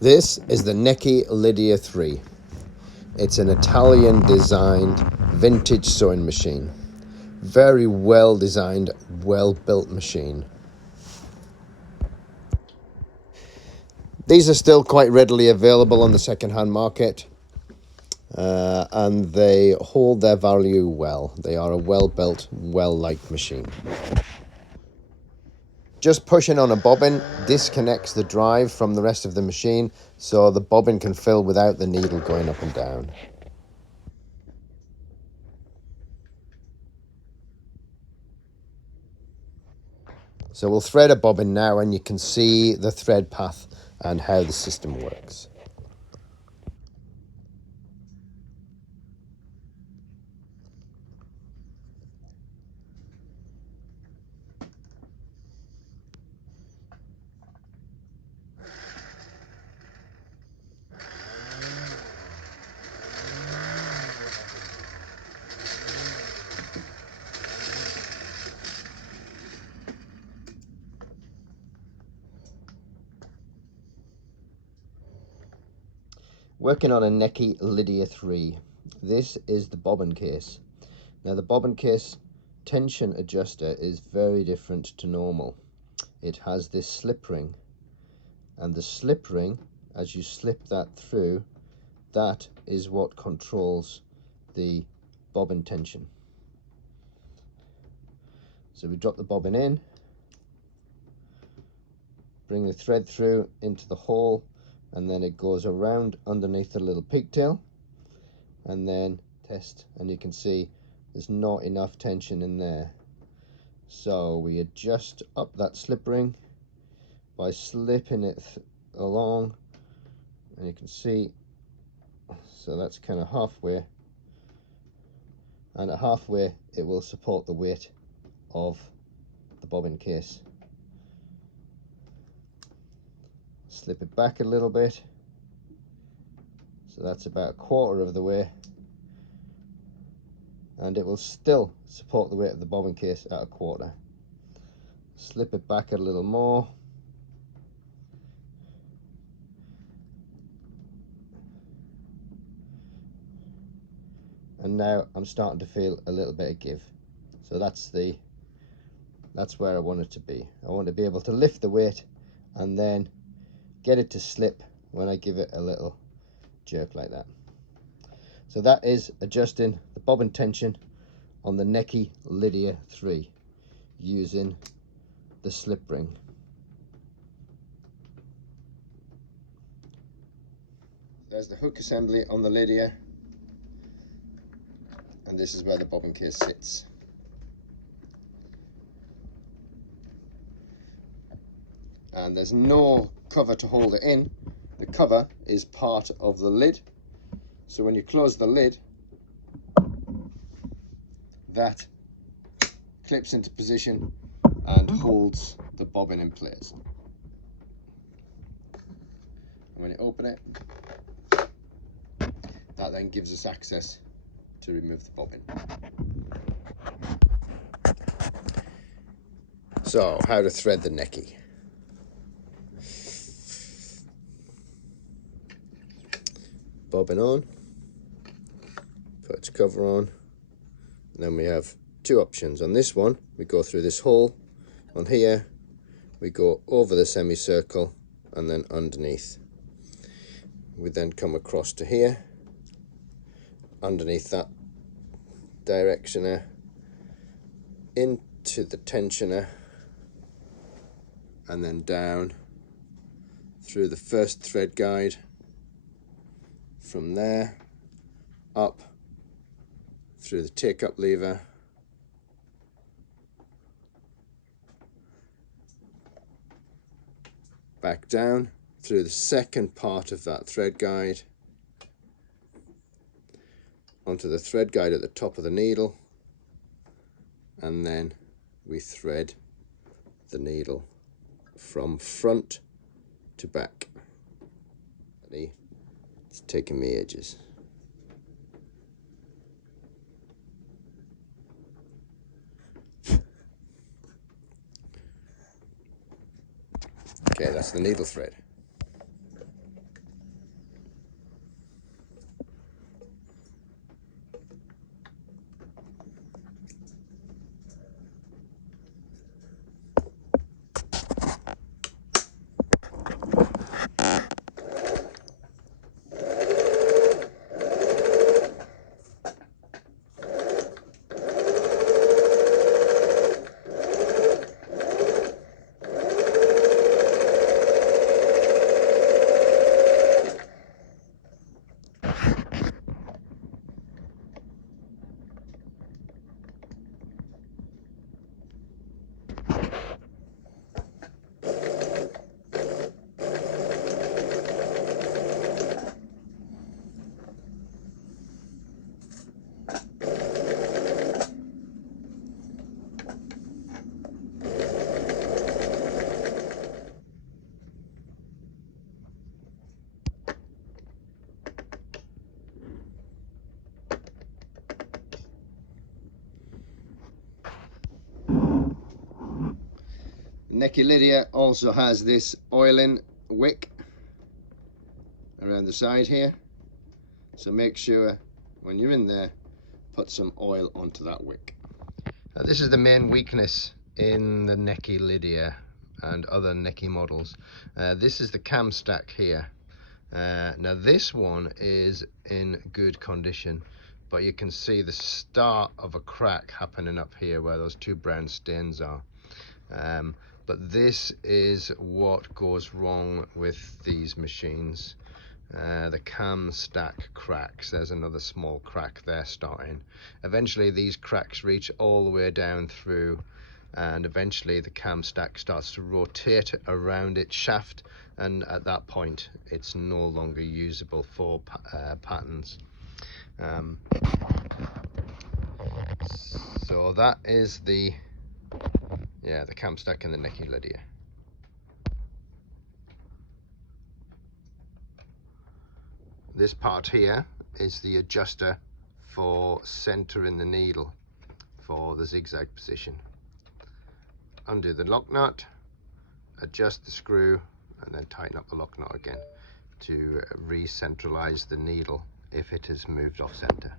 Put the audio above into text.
This is the Necchi Lydia 3. It's an Italian designed vintage sewing machine. Very well designed, well built machine. These are still quite readily available on the second-hand market, and they hold their value well. They are a well-built, well-liked machine. Just pushing on a bobbin disconnects the drive from the rest of the machine, so the bobbin can fill without the needle going up and down. So we'll thread a bobbin now, and you can see the thread path and how the system works. Working on a Necchi Lydia 3. This is the bobbin case. Now the bobbin case tension adjuster is very different to normal. It has this slip ring, and the slip ring, as you slip that through, that is what controls the bobbin tension. So we drop the bobbin in, bring the thread through into the hole, and then it goes around underneath the little pigtail, and then test, and you can see there's not enough tension in there. So we adjust up that slip ring by slipping it along, and you can see, so that's kind of halfway, and at halfway it will support the weight of the bobbin case. Slip it back a little bit, so that's about a quarter of the way, and it will still support the weight of the bobbin case at a quarter. Slip it back a little more, and now I'm starting to feel a little bit of give. So that's where I want it to be. I want to be able to lift the weight and then get it to slip when I give it a little jerk like that. So that is adjusting the bobbin tension on the Necchi Lydia 3 using the slip ring. There's the hook assembly on the Lydia, and this is where the bobbin case sits. And there's no cover to hold it in. The cover is part of the lid, so when you close the lid, that clips into position and holds the bobbin in place. And when you open it, that then gives us access to remove the bobbin. So, how to thread the Necchi. Bobbin on, put its cover on, and then we have two options. On this one, we go through this hole. On here, we go over the semicircle and then underneath. We then come across to here, underneath that directioner, into the tensioner, and then down through the first thread guide. From there, up through the take-up lever, back down through the second part of that thread guide, onto the thread guide at the top of the needle, and then we thread the needle from front to back. It's taking me ages. Okay, that's the needle thread. Necchi Lydia also has this oiling wick around the side here, so make sure when you're in there put some oil onto that wick. This is the main weakness in the Necchi Lydia and other Necchi models. This is the cam stack here. Now this one is in good condition, but you can see the start of a crack happening up here where those two brown stains are. But this is what goes wrong with these machines. The cam stack cracks. There's another small crack there starting. Eventually these cracks reach all the way down through, and eventually the cam stack starts to rotate around its shaft, and at that point it's no longer usable for patterns. So that is the cam stack in the Necchi Lydia. This part here is the adjuster for centering the needle for the zigzag position. Undo the lock nut, adjust the screw, and then tighten up the lock nut again to re-centralize the needle if it has moved off center.